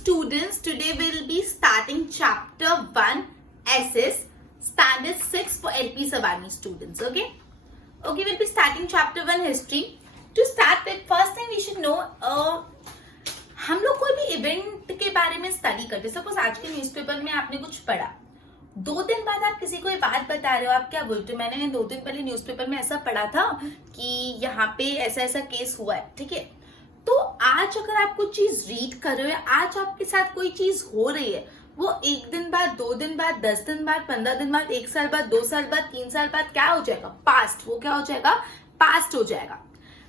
students, today we'll be starting chapter 1 SS standard 6 for LP Savani students. Okay, we'll be starting chapter 1 history. To start with, first thing we should know, हम लोग कोई भी event के बारे में study करते हैं. Suppose आज के न्यूज़पेपर में आपने कुछ पढ़ा, 2 दिन बाद आप किसी को ये बात बता रहे हो, आप क्या बोलते हो? मैंने 2 दिन पहले न्यूज़पेपर में ऐसा पढ़ा था कि यहाँ पे ऐसा ऐसा केस हुआ है. ठीक है, तो आज अगर आप कुछ चीज रीड कर रहे हो, आज आपके साथ कोई चीज हो रही है, वो 1 दिन बाद, 2 दिन बाद, 10 दिन बाद, 15 दिन बाद, 1 साल बाद, 2 साल बाद, 3 साल बाद क्या हो जाएगा? पास्ट. वो क्या हो जाएगा? पास्ट हो जाएगा.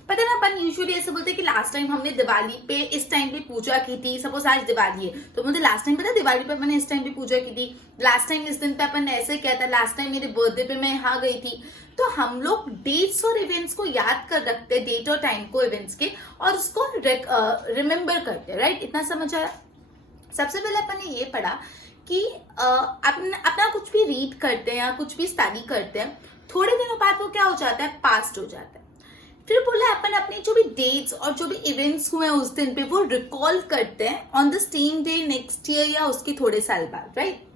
पता ना, अपन यूजुअली ऐसे बोलते हैं कि लास्ट टाइम हमने दिवाली पे इस टाइम पे पूजा की थी. सपोज आज दिवाली है तो मुझे लास्ट टाइम पता दिवाली पे मैंने इस टाइम पे पूजा की थी, लास्ट टाइम इस दिन पे अपन ने ऐसे किया था, लास्ट टाइम मेरे बर्थडे पे मैं यहाँ गई थी. तो हम लोग डेट्स और इवेंट्स को याद कर रखते हैं, डेट और टाइम को इवेंट्स के, और उसको रिमेम्बर करते हैं. राइट, इतना समझ आया? सबसे पहले अपन ने ये पढ़ा कि अपना कुछ भी रीड करते हैं या कुछ भी स्टडी करते हैं, थोड़े दिनों बाद वो क्या हो जाता है? पास्ट हो जाता है. फिर बोला अपन अपनी जो भी डेट्स और जो भी इवेंट्स हुए हैं उस दिन पे वो रिकॉल करते हैं on the same day next year या उसके थोड़े साल बाद. Right,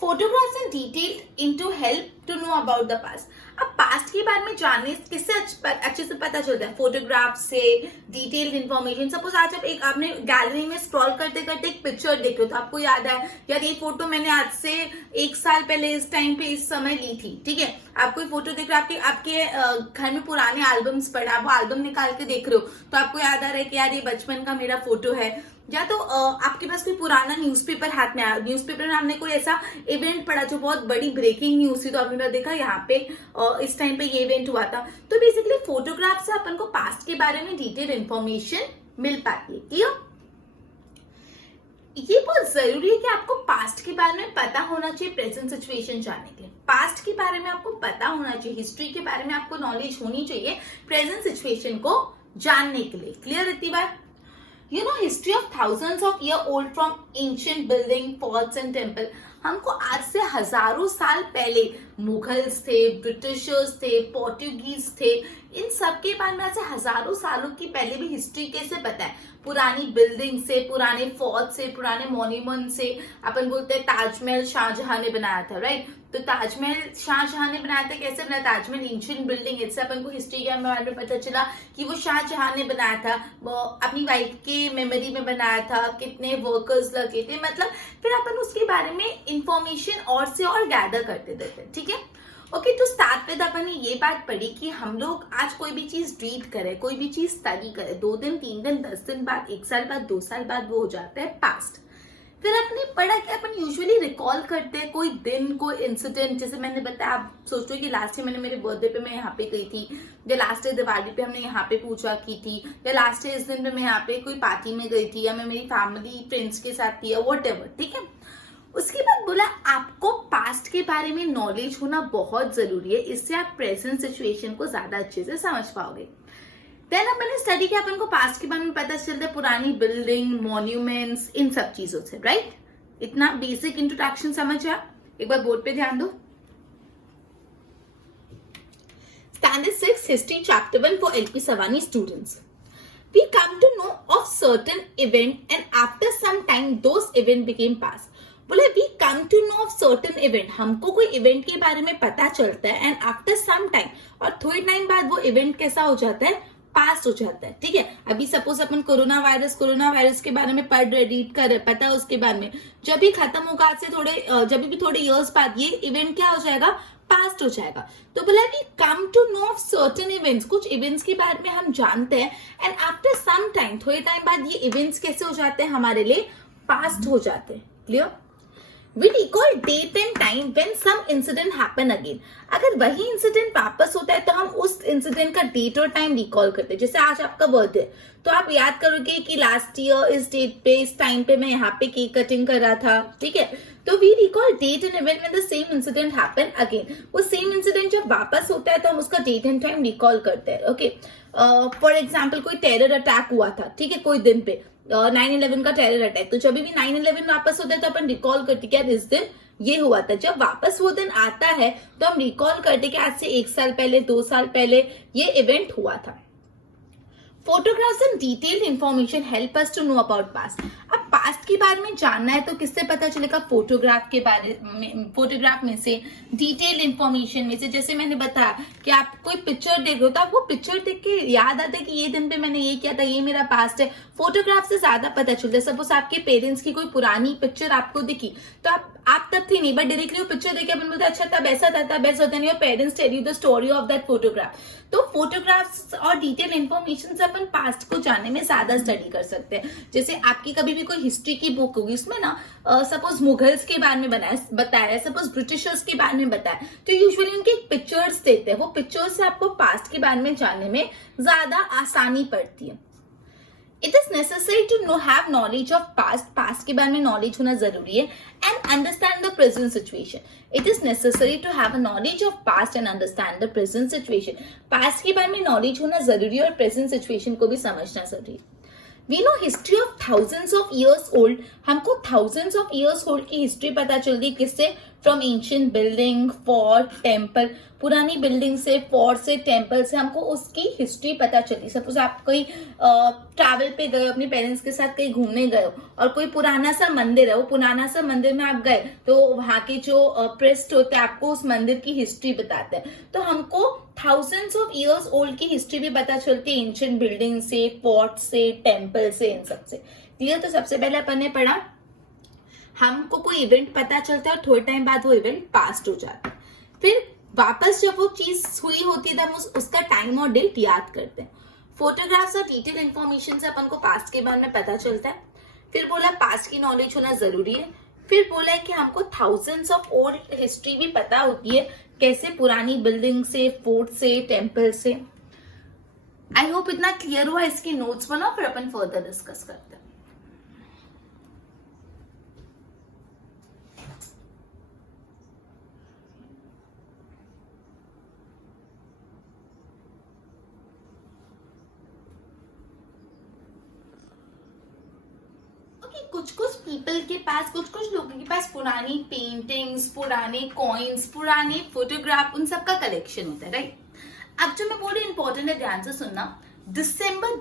photographs in detail into help to know about the past. अब पास्ट के बारे में जानने किससे अच्छे से पता चलता है? फोटोग्राफ से, डिटेल्ड इन्फॉर्मेशन. सपोज आज आप आपने गैलरी में स्क्रॉल करते करते एक पिक्चर देख रहे हो तो आपको याद है यार ये फोटो मैंने आज से 1 साल पहले इस टाइम पे इस समय ली थी. ठीक है, आप कोई फोटो देख रहे हो, आपके घर में पुराने एल्बम्स पड़े, आप वो एल्बम निकाल के देख रहे हो तो आपको याद आ रहा है कि यार ये बचपन का मेरा फोटो है. या तो आपके पास कोई पुराना न्यूज़पेपर हाथ में आया, न्यूज़पेपर में हमने कोई ऐसा इवेंट पढ़ा जो बहुत बड़ी ब्रेकिंग न्यूज थी, तो आपने देखा यहाँ पे इस टाइम पे ये इवेंट हुआ था. तो बेसिकली फोटोग्राफ से अपन को पास्ट के बारे में डिटेल इंफॉर्मेशन मिल पाती है. क्लियर? ये बहुत जरूरी है कि आपको पास्ट के बारे में पता होना चाहिए प्रेजेंट सिचुएशन जानने के लिए. पास्ट के बारे में आपको पता होना चाहिए, हिस्ट्री के बारे में आपको नॉलेज होनी चाहिए प्रेजेंट सिचुएशन को जानने के लिए. क्लियर इतनी बात? You know, history of thousands of year old from ancient building, forts and temple. हमको आज से हजारों साल पहले मुगल्स थे, ब्रिटिशर्स थे, पोर्टुगीज थे, इन सब के बारे में आज से हजारों सालों की पहले भी हिस्ट्री कैसे पता है? पुरानी बिल्डिंग से, पुराने फोर्ट से, पुराने मॉन्यूमेंट से. अपन बोलते हैं ताजमहल शाहजहां ने बनाया था. राइट, तो ताजमहल शाहजहां ने बनाया था. कैसे बनाया? ताजमहल एंशिएंट बिल्डिंग, इससे अपन को हिस्ट्री के बारे में पता चला कि वो शाहजहां ने बनाया था, वो अपनी वाइफ के मेमोरी में बनाया था, कितने वर्कर्स लगे थे. मतलब फिर अपन उसके बारे में इंफॉर्मेशन और से और गैदर करते रहते. ठीक है, ओके. तो स्टार्ट विद अपन ने ये बात पढ़ी कि हम लोग आज कोई भी चीज रीड करें, कोई भी चीज स्टडी करें, 2 दिन, 3 दिन, 10 दिन बाद, 1 साल बाद, 2 साल बाद, वो हो जाता है पास्ट. फिर आपने पढ़ा कि अपन यूजुअली रिकॉल करते हैं कोई दिन, कोई इंसिडेंट. जैसे मैंने बताया, आप सोचो कि लास्ट ईयर मैंने मेरे बर्थडे पे मैं यहाँ पे गई थी, या लास्ट ईयर दिवाली पे हमने यहाँ पे पूजा की थी, या लास्ट ईयर इस दिन पे मैं यहाँ पे कोई पार्टी में गई थी, या मैं मेरी फैमिली फ्रेंड्स के साथ थी, या वॉट एवर. ठीक है, उसके बाद बोला आपको पास्ट के बारे में नॉलेज होना बहुत जरूरी है, इससे आप प्रेजेंट सिचुएशन को ज्यादा अच्छे से समझ पाओगे. देन अपन ने स्टडी किया, अपन को पास्ट के बारे में पता चलता है पुरानी बिल्डिंग, मॉन्यूमेंट्स, इन सब चीजों से. राइट, इतना बेसिक इंट्रोडक्शन समझ आया? एक बार बोर्ड पे ध्यान दो. Standard 6 history chapter 1 for LP Savani students. We come to know of certain event and after some time those event became past. बोले we come to know of certain event, हमको कोई event के बारे में पता चलता है, एंड आफ्टर सम टाइम, और थोड़े टाइम बाद वो इवेंट कैसा हो जाता है? पास हो जाता है. ठीक है, अभी सपोज अपन कोरोना वायरस के बारे में पढ़ रहे, रीड कर रहे, पता है उसके बारे में, जब भी खत्म होगा आज से जब भी थोड़े इयर्स बाद ये इवेंट क्या हो जाएगा? पास्ट हो जाएगा. तो बोला we come to know of certain events, कुछ इवेंट्स के बारे में हम जानते हैं, एंड आफ्टर सम टाइम, थोड़े टाइम बाद ये इवेंट्स कैसे हो जाते हैं? हमारे लिए पास्ट हो जाते हैं. Clear? We recall date and time when some incident happen again. अगर वही इंसिडेंट वापस होता है तो हम उस इंसिडेंट का डेट और टाइम रिकॉल करते हैं. जैसे आज आपका बर्थडे, तो आप याद करोगे कि लास्ट ईयर इस डेट पे, इस टाइम पे मैं यहाँ पे केक कटिंग कर रहा था. ठीक है, तो we recall date and event when the same incident happen again. वो सेम इंसिडेंट जब वापस होता है तो हम उसका डेट एंड टाइम रिकॉल करते हैं. ओके, फॉर एग्जाम्पल कोई टेरर अटैक हुआ था, ठीक है, कोई दिन पे 9/11 का टेरर अटैक, तो जब भी 9/11 वापस होता है तो अपन रिकॉल करते क्या इस दिन ये हुआ था. जब वापस वो दिन आता है तो हम रिकॉल करते कि आज से 1 साल पहले, 2 साल पहले ये इवेंट हुआ था. Photographs and detailed information help us to know about past. अब पास्ट के बारे में जानना है तो किससे पता चलेगा? फोटोग्राफ के बारे में, फोटोग्राफ में से, डिटेल इंफॉर्मेशन में से। जैसे मैंने बताया कि आप कोई पिक्चर देख रहे हो तो आप वो पिक्चर देख के याद आता है कि ये दिन पे मैंने ये किया था, ये मेरा पास्ट है। फोटोग्राफ से ज्यादा पता चलता है। सपोज आपके पेरेंट्स की कोई पुरानी पिक्चर आपको दिखी तो आप तब थे नहीं, बट डायरेक्टली वो पिक्चर देख के अपन बोलते अच्छा तब ऐसा था, तब ऐसा होता नहीं। और parents tell you the story of that photograph. तो फोटोग्राफ्स और डिटेल इंफॉर्मेशन से अपन पास्ट को जानने में ज्यादा स्टडी कर सकते हैं। जैसे आपकी कभी भी कोई हिस्ट्री की बुक होगी, उसमें ना सपोज मुगल्स के बारे में बताया है, सपोज ब्रिटिशर्स के बारे में बताया, तो यूजुअली उनके पिक्चर्स देते हैं। वो पिक्चर्स से आपको पास्ट के बारे में जानने में ज्यादा आसानी पड़ती है। It is necessary to have knowledge of past. Past के बारे में knowledge होना जरूरी है and understand the present situation. It is necessary to have a knowledge of past and understand the present situation. Past के बारे में knowledge होना जरूरी है और present situation को भी समझना जरूरी है। We know history of thousands of years old. हमको thousands of years old की history पता चल गई किससे? From ancient building, fort, temple. पुरानी बिल्डिंग से, फोर्ट से, टेम्पल से हमको उसकी हिस्ट्री पता चली। सपोज आप कोई ट्रैवल पे गए, अपने पेरेंट्स के साथ कहीं घूमने गए हो और कोई पुराना सा मंदिर है, वो पुराना सा मंदिर में आप गए तो वहां के जो प्रेस्ट होते हैं आपको उस मंदिर की हिस्ट्री बताते हैं। तो हमको थाउजेंड्स ऑफ इयर्स ओल्ड की हिस्ट्री भी पता चलती है एंशिएंट बिल्डिंग से, फोर्ट से, टेम्पल से, इन सब से। क्लियर? तो सबसे पहले अपन ने पढ़ा हमको कोई इवेंट पता चलता है और थोड़े टाइम बाद वो इवेंट पास्ट हो जाता है। फिर वापस जब वो चीज हुई होती है तब उसका टाइम और डेट याद करते हैं। फोटोग्राफ्स और डिटेल इंफॉर्मेशन से अपन को पास्ट के बारे में पता चलता है। फिर बोला पास्ट की नॉलेज होना जरूरी है। फिर बोला है कि हमको थाउजेंड्स ऑफ ओल्ड हिस्ट्री भी पता होती है, कैसे पुरानी बिल्डिंग से, फोर्ट से, टेम्पल से। आई होप इतना क्लियर हुआ। इसके नोट्स बनाओ फिर अपन फर्दर डिस्कस करते हैं। कुछ पीपल के पास, कुछ लोगों के पास पुरानी पेंटिंग्स, पुराने कॉइन्स, पुराने फोटोग्राफ, उन सब का कलेक्शन होता है, राइट? अब जो मैं बोल रही इंपॉर्टेंट है, ध्यान से सुनना। दिसंबर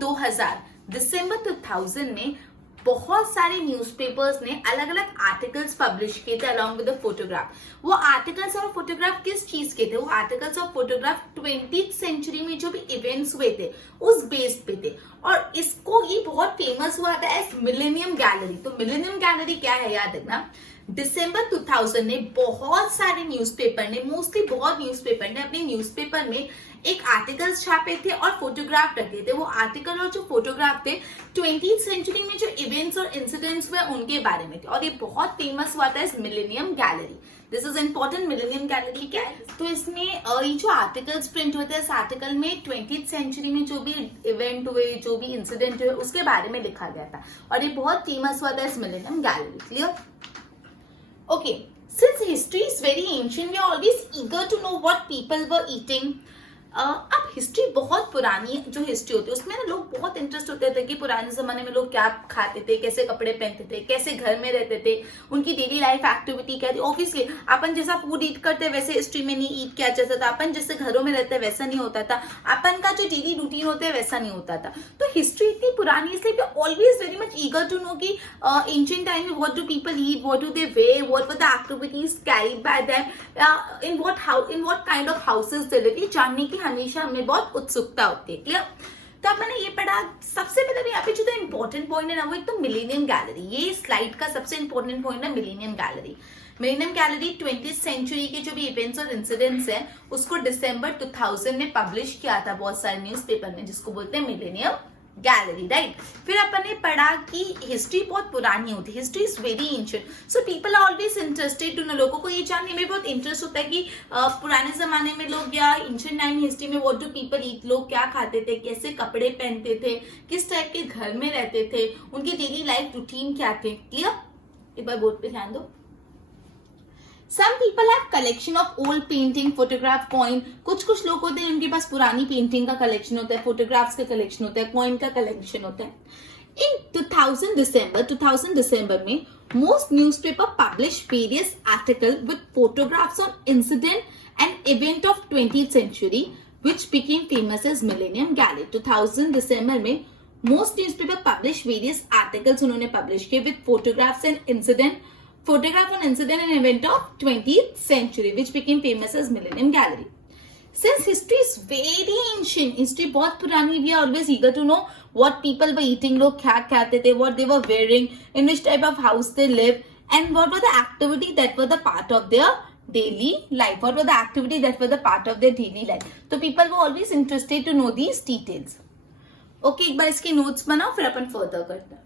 2000 में बहुत सारे न्यूज़पेपर्स ने अलग अलग आर्टिकल्स पब्लिश किए थे अलॉन्ग विद द फोटोग्राफ। वो आर्टिकल्स और फोटोग्राफ किस चीज के थे? वो आर्टिकल्स और फोटोग्राफ 20th सेंचुरी में जो भी इवेंट्स हुए थे उस बेस पे थे। और इसको ये बहुत फेमस हुआ था एज मिलेनियम गैलरी। तो मिलेनियम गैलरी क्या है याद रखना। दिसंबर 2000 में बहुत सारे न्यूज़पेपर ने, मोस्टली बहुत न्यूज़पेपर ने अपने न्यूज़पेपर में एक आर्टिकल्स छापे थे और फोटोग्राफ रखे थे। वो आर्टिकल और जो फोटोग्राफ थे 20th सेंचुरी में जो इवेंट्स और इंसिडेंट्स हुए उनके बारे में थे और ये बहुत फेमस हुआ था इस millennium gallery. This is important. Millennium gallery क्या है? तो इसमें ये जो आर्टिकल्स प्रिंट होते हैं, इस आर्टिकल में 20th सेंचुरी में जो भी इवेंट हुए, जो भी इंसिडेंट हुए, उसके बारे में लिखा गया था और ये बहुत फेमस हुआ था इस millennium gallery. Clear? Okay, since history is very ancient, we are always eager to know what people were eating. अब हिस्ट्री बहुत पुरानी जो हिस्ट्री होती है उसमें ना लोग बहुत इंटरेस्ट होते थे कि पुराने जमाने में लोग क्या खाते थे, कैसे कपड़े पहनते थे, कैसे घर में रहते थे, उनकी डेली लाइफ एक्टिविटी क्या थी। ऑब्वियसली अपन जैसा फूड ईट करते वैसे हिस्ट्री में नहीं ईट किया जाता था। अपन जैसे घरों में रहते वैसा नहीं होता था। अपन का जो डेली रूटीन होता है वैसा नहीं होता था। तो हिस्ट्री इतनी पुरानी इसलिए we are always very much eager to know कि एंशिएंट टाइम में what do people eat, what do they wear, what were the activities carried by them, in what kind of houses they live. ये जानने की हमेशा हमें बहुत उत्सुकता होती है। क्लियर? तो अब मैंने ये पढ़ा। सबसे पहले यहाँ पे जो इंपॉर्टेंट पॉइंट है ना वो एक तो मिलेनियम गैलरी। ये स्लाइड का सबसे इंपॉर्टेंट पॉइंट है millennium gallery. Millennium gallery 20th century के जो भी इवेंट्स और इंसिडेंट्स हैं उसको दिसंबर 2000 में पब्लिश किया था बहुत सारे न्यूज़पेपर में, जिसको बोलते हैं मिलेनियम गैलरी, राइट? फिर अपन ने पढ़ा कि हिस्ट्री बहुत पुरानी होती है। History is very ancient, so people are always interested to know. लोगों को ये जानने में बहुत इंटरेस्ट होता है कि पुराने जमाने में लोग या एंशिएंट टाइम हिस्ट्री में व्हाट डू पीपल ईट, लोग क्या खाते थे, कैसे कपड़े पहनते थे, किस टाइप के घर में रहते थे, उनकी डेली लाइफ रूटीन क्या थे। क्लियर? एक बार बोर्ड पे ध्यान दो। Some people have collection of old painting, photograph, coin. कुछ लोग होते हैं उनके पास पुरानी पेंटिंग का कलेक्शन होता है, फोटोग्राफ्स का कलेक्शन होता है, कॉइन का कलेक्शन होता है। In 2000 दिसंबर में most newspaper publish various articles with photographs on incident and event of 20th century which became famous as Millennium Galley. 2000 दिसंबर में most newspaper publish various articles उन्होंने पब्लिश किए with photographs and incident photograph an incident and event of 20th century which became famous as Millennium Gallery. Since history is very ancient, history बहुत पुरानी, we are always eager to know what people were eating, लोग क्या खाते थे, what they were wearing, in which type of house they live, and what were the activity that were the part of their daily life, what were the activity that were the part of their daily life. So people were always interested to know these details. Okay, एक बार इसके notes बनाओ फिर अपन further करते हैं.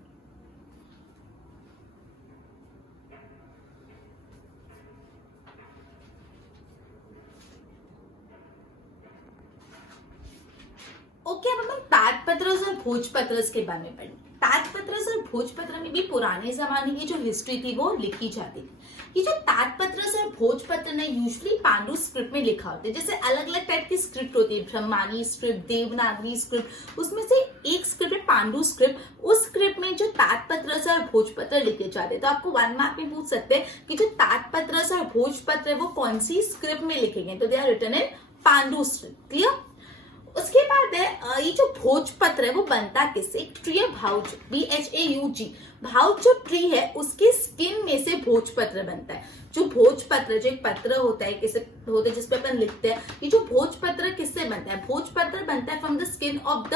Okay, अब हम ताडपत्रस और भोजपत्रस के बारे में पढ़ें. ताडपत्रस और भोजपत्र में भी पुराने जमाने की जो हिस्ट्री थी वो लिखी जाती थी. ये जो ताडपत्रस और भोजपत्र ने यूजुअली पांडु स्क्रिप्ट में लिखा होता है. जैसे अलग अलग टाइप की स्क्रिप्ट होती है, ब्रह्मानी स्क्रिप्ट, देवनागरी स्क्रिप्ट, उसमें से एक स्क्रिप्ट है पांडु स्क्रिप्ट. उस स्क्रिप्ट में जो ताडपत्रस और भोजपत्र लिखे जाते हैं. तो आपको 1 मार्क में पूछ सकते हैं कि जो ताडपत्रस और भोजपत्र है वो कौन सी स्क्रिप्ट में लिखे गए. तो दे आर रिटन इन पांडु स्क्रिप्ट. क्लियर. उसके बाद है ये जो भोजपत्र है वो बनता किससे. एक ट्री है भाउज, BHAUG. भाउज जो ट्री है उसके स्किन में से भोजपत्र बनता है. जो भोजपत्र, जो एक पत्र होता है, किसे होता है जिसपे अपन लिखते हैं, ये जो भोजपत्र किससे बनता है. भोजपत्र बनता है from the skin of the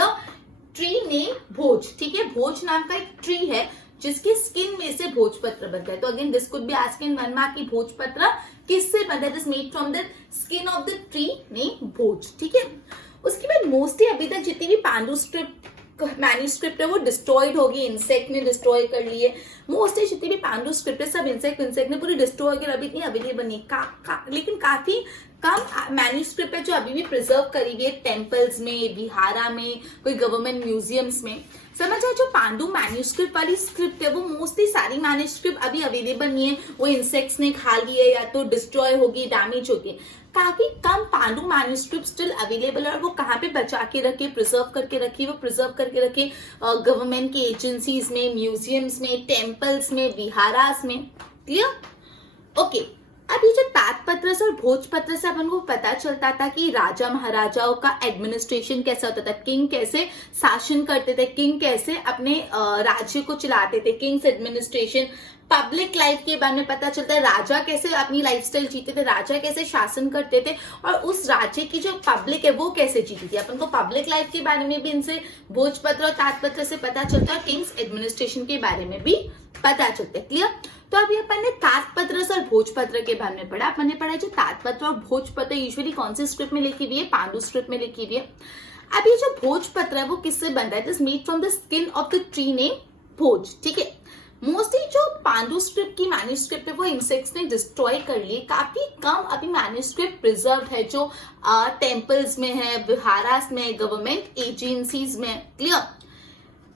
tree name भोज. ठीक है, भोज नाम का एक ट्री है जिसके स्किन में से भोजपत्र बनता है. तो again this could be asked in 1 mark की भोजपत्र किससे बनता है. This made from the skin of the tree name भोज. ठीक है. उसके बाद मोस्टली अभी तक जितनी भी पांडु स्क्रिप्ट मैन्यूस्क्रिप्ट है वो डिस्ट्रॉयड होगी, इंसेक्ट ने डिस्ट्रॉय कर लिए. मोस्टली जितनी भी पांडु स्क्रिप्ट है सब इंसेक्ट ने पूरी डिस्ट्रॉय कर अभी इतनी अवेलेबल नहीं. लेकिन काफी कम मैन्यूस्क्रिप्ट है जो अभी भी प्रिजर्व करी गई है टेम्पल्स में, बिहारा में, कोई गवर्नमेंट म्यूजियम्स में. समझ आए. जो पांडु मैन्यूस्क्रिप्ट वाली स्क्रिप्ट है वो मोस्टली सारी मैन्यूस्क्रिप्ट अभी अवेलेबल नहीं है. वो इंसेक्ट्स ने खा लिए या तो डिस्ट्रॉय होगी, डैमेज होगी. काफी कम पांडु मैन्यूस्क्रिप्ट स्टिल अवेलेबल है. और वो कहाँ पे बचा के रखे, प्रिजर्व करके रखी, वो प्रिजर्व करके रखे गवर्नमेंट की एजेंसीज में, म्यूजियम्स में, टेम्पल्स में, विहारास में. क्लियर. ओके. अब ये जो ताडपत्रस और भोजपत्र से अपन को पता चलता था कि राजा महाराजाओं का एडमिनिस्ट्रेशन कैसा होता था, किंग कैसे शासन करते थे, किंग कैसे अपने राज्य को चलाते थे, किंग्स एडमिनिस्ट्रेशन. पब्लिक लाइफ के बारे में पता चलता है, राजा कैसे अपनी लाइफस्टाइल जीते थे, राजा कैसे शासन करते थे, और उस राज्य की जो पब्लिक है वो कैसे जीती थी. अपन को पब्लिक लाइफ के बारे में भी इनसे भोजपत्र और ताडपत्र से पता चलता है, किंग्स एडमिनिस्ट्रेशन के बारे में भी पता चलता है. क्लियर. तो अभी अपन ने ताडपत्र और भोजपत्र के बारे में पढ़ा. अपन ने पढ़ा जो ताडपत्र और भोजपत्र यूजुअली कौन सी स्क्रिप्ट में लिखी हुई है, पांडु स्क्रिप्ट में लिखी हुई है. अब ये जो भोजपत्र है वो किससे बन रहा है. This made from the skin of the tree name भोज. ठीक है. मोस्टली जो पांडु स्क्रिप्ट की मैन्यूस्क्रिप्ट है वो इंसेक्ट्स ने डिस्ट्रॉय कर लिए. काफी कम अभी मैन्यूस्क्रिप्ट प्रिजर्व है जो टेम्पल्स में है, विहारास में, गवर्नमेंट एजेंसीज में. क्लियर.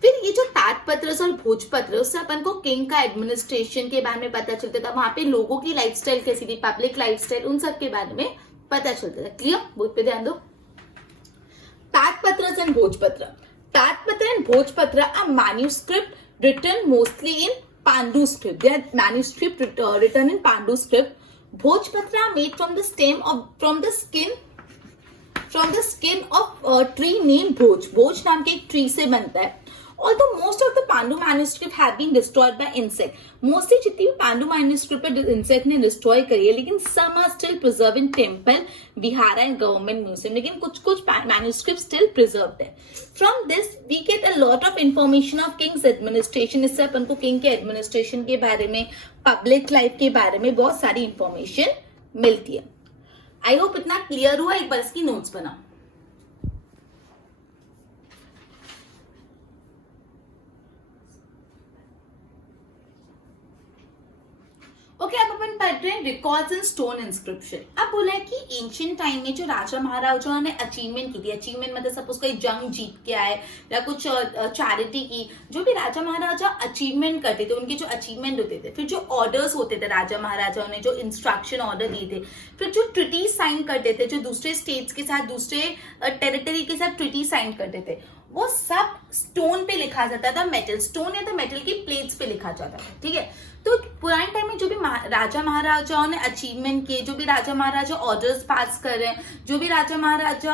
फिर ये जो ताडपत्र और भोजपत्र उससे अपन को किंग का एडमिनिस्ट्रेशन के बारे में पता चलता था, वहां पे लोगों की लाइफस्टाइल कैसी थी, पब्लिक लाइफस्टाइल, उन सब के बारे में पता चलता था. क्लियर. बोर्ड पे ध्यान दो. ताडपत्र एंड भोजपत्र. ताडपत्र एंड भोजपत्र are manuscript written mostly in Pandu script. They are manuscript written in Pandu script. Bhojpatra are made from the skin of tree named Bhoj. Bhoj नाम के एक ट्री से बनता है. Although most of the Pandu manuscript have been destroyed by insect. Mostly जितनी भी Pandu manuscript है insect ने डिस्ट्रॉय करी है, लेकिन some are still preserved in temple, vihara and government museum. लेकिन कुछ मैन्यूस्क्रिप्ट still preserved है. From this we get a lot of information of king's administration. इससे अपन को किंग के एडमिनिस्ट्रेशन के बारे में, पब्लिक लाइफ के बारे में बहुत सारी इंफॉर्मेशन मिलती है. आई होप इतना क्लियर हुआ. एक बार इसकी नोट्स बनाओ. ओके. अब अपन पढ़ रहे हैं रिकॉर्ड्स एंड स्टोन इंस्क्रिप्शन. अब बोला है कि एंशियंट टाइम में जो राजा महाराजाओं ने अचीवमेंट की थी, अचीवमेंट मतलब सपोज कोई जंग जीत के आए या कुछ चैरिटी की, जो भी राजा महाराजा अचीवमेंट करते थे, उनके जो अचीवमेंट होते थे, फिर जो ऑर्डर्स होते थे राजा महाराजाओं ने जो इंस्ट्रक्शन ऑर्डर दिए थे, फिर जो ट्रिटी साइन करते थे, जो दूसरे स्टेट्स के साथ, दूसरे टेरिटरी के साथ ट्रिटी साइन करते थे, वो सब स्टोन पे लिखा जाता था. मेटल स्टोन या तो मेटल की प्लेट्स पे लिखा जाता था. ठीक है. तो पुराने टाइम में जो भी राजा महाराजाओं ने अचीवमेंट किए, जो भी राजा महाराजा ऑर्डर्स पास कर रहे हैं, जो भी राजा महाराजा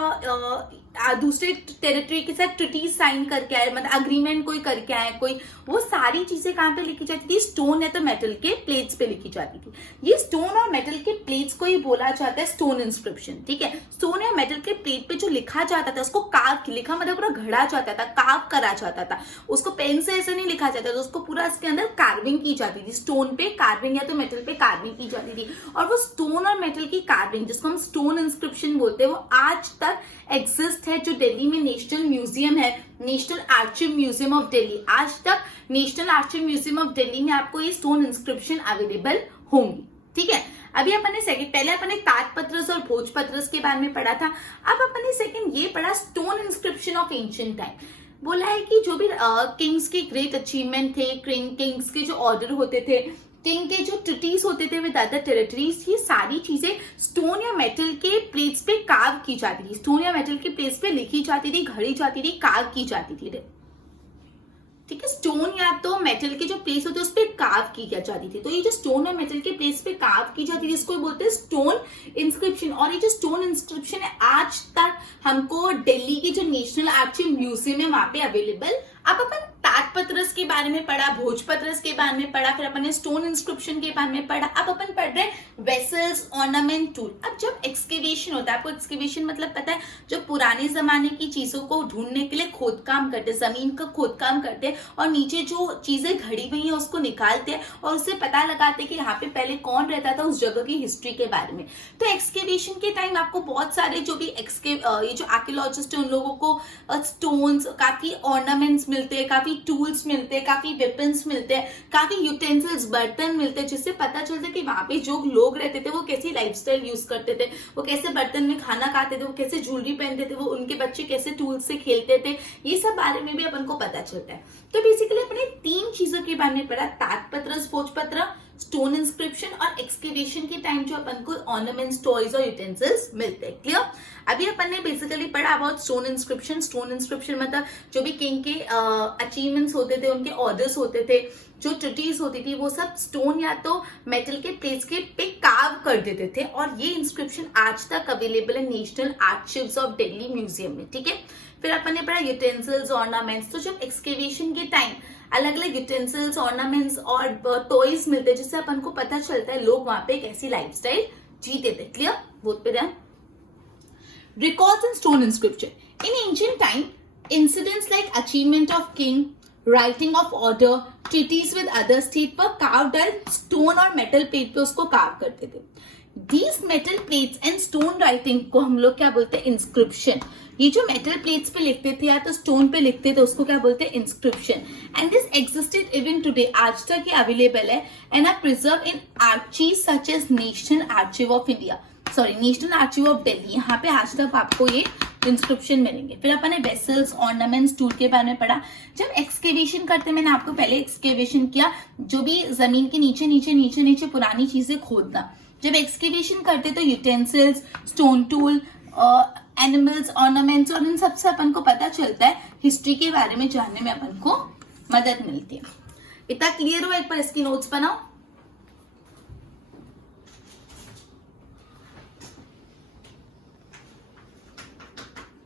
दूसरे टेरिटरी के साथ ट्रिटी साइन करके आए, मतलब अग्रीमेंट कोई करके आए कोई, वो सारी चीजें कहाँ पे लिखी जाती थी, स्टोन या तो मेटल के प्लेट्स पे लिखी जाती थी। ये स्टोन और मेटल के प्लेट्स को ही बोला जाता है स्टोन इंस्क्रिप्शन, ठीक है। स्टोन या मेटल के प्लेट पे जो लिखा जाता था उसको कार्व, लिखा मतलब पूरा घड़ा जाता था, कार्व करा जाता था, उसको पेन से ऐसे नहीं लिखा जाता था, उसको पूरा इसके अंदर कार्विंग की जाती थी, स्टोन पे कार्विंग या तो मेटल पे कार्विंग की जाती थी। और वो स्टोन और मेटल की कार्विंग जिसको हम स्टोन इंस्क्रिप्शन बोलते हैं, वो आज तक एग्जिस्ट है। जो दिल्ली में नेशनल म्यूजियम है, national archive museum of Delhi, आज तक national archive museum of Delhi में आपको ये स्टोन इंस्क्रिप्शन अवेलेबल होंगी, ठीक है। अभी अपन ने सेकंड, पहले अपन ने ताडपत्रस और भोजपत्रस के बारे में पढ़ा था, अब अपन ने सेकंड ये पढ़ा stone inscription of ancient time. बोला है कि जो भी किंग्स के ग्रेट अचीवमेंट थे, किंग्स के जो ऑर्डर होते थे, किंग के जो ट्रीटीज होते थे विद अदर टेरिटरीज, ये सारी चीजें स्टोन या मेटल के प्लेट्स पे कार्व की जाती थी, स्टोन या मेटल के प्लेट्स पे लिखी जाती थी, घड़ी जाती थी, कार्व की जाती थी, ठीक है। स्टोन या तो मेटल के जो प्लेट्स होते हैं उस पर कार्व की जाती थी। तो ये जो स्टोन और मेटल के प्लेट्स पे कार्व की जाती थी इसको बोलते हैं स्टोन इंस्क्रिप्शन। और ये जो स्टोन इंस्क्रिप्शन है आज तक हमको दिल्ली की जो नेशनल आर्चिव म्यूजियम है वहां पे अवेलेबल। अब अपन ताडपत्रस के बारे में पढ़ा, भोजपत्रस के बारे में पढ़ा, फिर अपन ने स्टोन इंस्क्रिप्शन के बारे में पढ़ा। अब अपन पढ़ रहे हैं वेसल्स, ऑर्नामेंट, टूल। अब जब एक्सकेवेशन होता है, आपको एक्सकेवेशन मतलब पता है, जो पुराने जमाने की चीजों को ढूंढने के लिए खोदकाम करते, जमीन का खोदकाम करते और नीचे जो चीजें घड़ी हुई है उसको निकालते हैं और उससे पता लगाते कि यहाँ पे पहले कौन रहता था, उस जगह की हिस्ट्री के बारे में। तो एक्सकेवेशन के टाइम आपको बहुत सारे जो भी ये जो आर्कियोलॉजिस्ट है उन लोगों को स्टोन्स, काफी ऑर्नामेंट्स मिलते हैं, काफी टूल्स मिलते हैं, काफी वेपन्स मिलते हैं, काफी यूटेंसिल्स, बर्तन मिलते हैं, जिससे पता चलता है कि वहां पे जो लोग रहते थे वो कैसी लाइफस्टाइल यूज करते थे, वो कैसे बर्तन में खाना खाते थे, वो कैसे ज्वेलरी पहनते थे, वो उनके बच्चे कैसे टूल्स से खेलते थे, ये सब बारे में भी अपन को पता चलता है। तो बेसिकली अपने तीन चीजों के बारे में पढ़ा, ताडपत्रस, भोजपत्र, स्टोन इंस्क्रिप्शन और एक्सकेवेशन के टाइम जो अपन को ऑर्नामेंट्स, टॉयज और यूटेंसिल्स मिलते हैं। क्लियर? अभी अपन ने बेसिकली पढ़ा about stone inscription. Stone inscription मतलब जो भी किंग के अचीवमेंट्स होते थे, उनके ऑर्डर्स होते थे, जो ट्रीटीज होती थी, वो सब स्टोन या तो मेटल के प्लेट्स के पे कार्व कर देते थे। और ये इंस्क्रिप्शन आज तक अवेलेबल है नेशनल आर्चिव्स ऑफ दिल्ली म्यूजियम में, ठीक है। फिर अपन ने पढ़ा यूटेंसिल्स, ऑर्नामेंट्स। तो जब एक्सकेवेशन के टाइम अलग अलग यूटेंसिल्स, ऑर्नामेंट्स और टॉयज मिलते हैं, जिससे अपन को पता चलता है लोग वहां पे कैसी लाइफस्टाइल जीते थे। क्लियर? बहुत पे ध्यान। Records and stone inscription. In ancient time, incidents like achievement of king, writing of order, treaties with other state were carved on stone और metal plate पे उसको carve करते थे। These metal plates and stone writing को हम लोग क्या बोलते हैं? Inscription. ये जो metal plates पे लिखते थे या तो stone पे लिखते थे उसको क्या बोलते हैं? Inscription. And this existed even today. आज तक ये available है and are preserved in archives such as National Archive of India. National archive of Delhi, यहाँ पे आज तक आपको ये इंस्क्रिप्शन मिलेंगे। फिर अपन ने वेसल्स, ऑर्नामेंट्स, टूल के बारे में पढ़ा। जब एक्सकेवेशन करते, मैंने आपको पहले एक्सकेवेशन किया, जो भी जमीन के नीचे नीचे नीचे नीचे पुरानी चीजें खोदना। जब एक्सकेवेशन करते तो utensils, stone tool, animals, ornaments और इन सबसे अपन को पता चलता है, हिस्ट्री के बारे में जानने में अपन को मदद मिलती है। इतना क्लियर हो? एक बार इसकी नोट्स बनाओ।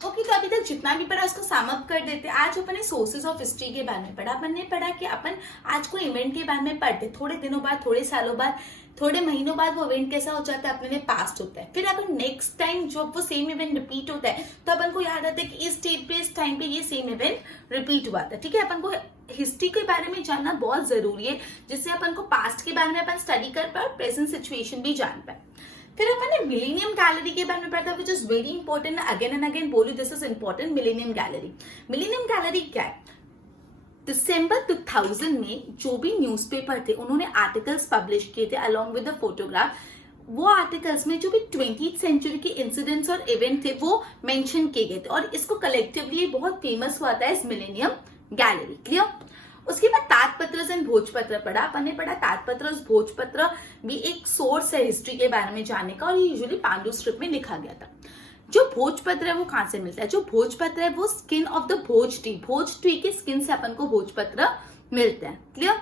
तो अभी तक जितना भी पढ़ा उसको सम अप कर देते। आज अपन ने सोर्सेज ऑफ हिस्ट्री के बारे में पढ़ा। अपन ने पढ़ा कि अपन आज कोई इवेंट के बारे में पढ़ते, थोड़े दिनों बाद, थोड़े सालों बाद, थोड़े महीनों बाद वो इवेंट कैसा हो जाता है अपने लिए पास्ट होता है। फिर अपन नेक्स्ट टाइम जब वो सेम इवेंट रिपीट होता है तो अपन को याद आता है कि इस डेट पे, इस टाइम पे ये सेम इवेंट रिपीट हुआ था, ठीक है। अपन को हिस्ट्री के बारे में जानना बहुत जरूरी है, जिससे अपन को पास्ट के बारे में अपन स्टडी कर पाए, प्रेजेंट सिचुएशन भी जान पाए। फिर अपन ने मिलेनियम गैलरी के बारे में पढ़ा था, which is very important. Again and again बोलू, this is important. Millennium gallery, millennium gallery क्या है? दिसंबर 2000 में जो भी न्यूज़पेपर थे उन्होंने आर्टिकल्स पब्लिश किए थे अलॉन्ग विद द फोटोग्राफ। वो आर्टिकल्स में जो भी 20th सेंचुरी के इंसिडेंट्स और इवेंट थे वो मेंशन किए गए थे और इसको कलेक्टिवली बहुत फेमस हुआ था इस मिलेनियम गैलरी। क्लियर? उसके बाद ताडपत्रस एंड भोजपत्र पढ़ा। अपन ने पढ़ा ताडपत्र और भोजपत्र भी एक सोर्स है हिस्ट्री के बारे में जानने का, और ये यूजुअली पांडु स्क्रिप्ट में लिखा गया था। जो भोजपत्र है वो कहां से मिलता है? जो भोजपत्र है वो skin of the Bhoj tree के स्किन से अपन को भोजपत्र मिलता है। क्लियर?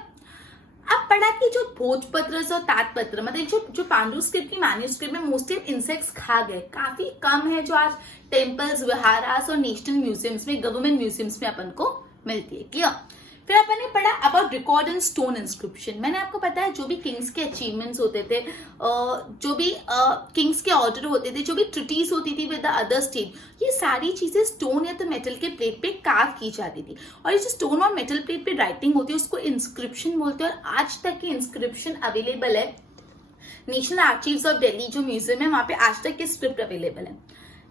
अब पढ़ा कि जो भोजपत्र और तातपत्र मतलब जो पांडु स्क्रिप्ट की मैन्यूस्क्रिप्ट में मोस्टली इंसेक्ट्स खा गए, काफी कम है जो आज टेम्पल्स, विहारास और नेशनल म्यूजियम्स में, गवर्नमेंट म्यूजियम्स में अपन को मिलती है। क्लियर। फिर अपन ने पढ़ा about record and stone inscription. मैंने आपको बताया जो भी किंग्स के अचीवमेंट्स होते थे, जो भी किंग्स के ऑर्डर होते थे, जो भी ट्रिटीज होती थी विद द अदर स्टेट, ये सारी चीजें स्टोन या तो मेटल के प्लेट पे कार्व की जाती थी। और ये जो स्टोन और मेटल प्लेट पे राइटिंग होती है उसको इंस्क्रिप्शन बोलते हैं। और आज तक की इंस्क्रिप्शन अवेलेबल है नेशनल आर्चीव्स ऑफ दिल्ली जो म्यूजियम है, वहां पे आज तक के स्क्रिप्ट अवेलेबल है।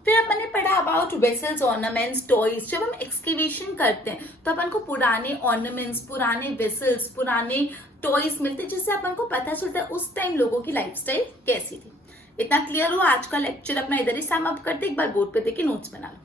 फिर अपन ने पढ़ा अबाउट वेसल्स, ऑर्नामेंट्स, टॉयज। जब हम एक्सकेवेशन करते हैं तो अपन को पुराने ऑर्नामेंट्स, पुराने वेसल्स, पुराने टॉयज मिलते हैं, जिससे अपन को पता चलता है उस टाइम लोगों की लाइफस्टाइल कैसी थी। इतना क्लियर हो? आज का लेक्चर अपना इधर ही सम अप करते, एक बार बोर्ड पे देके नोट्स बना लो।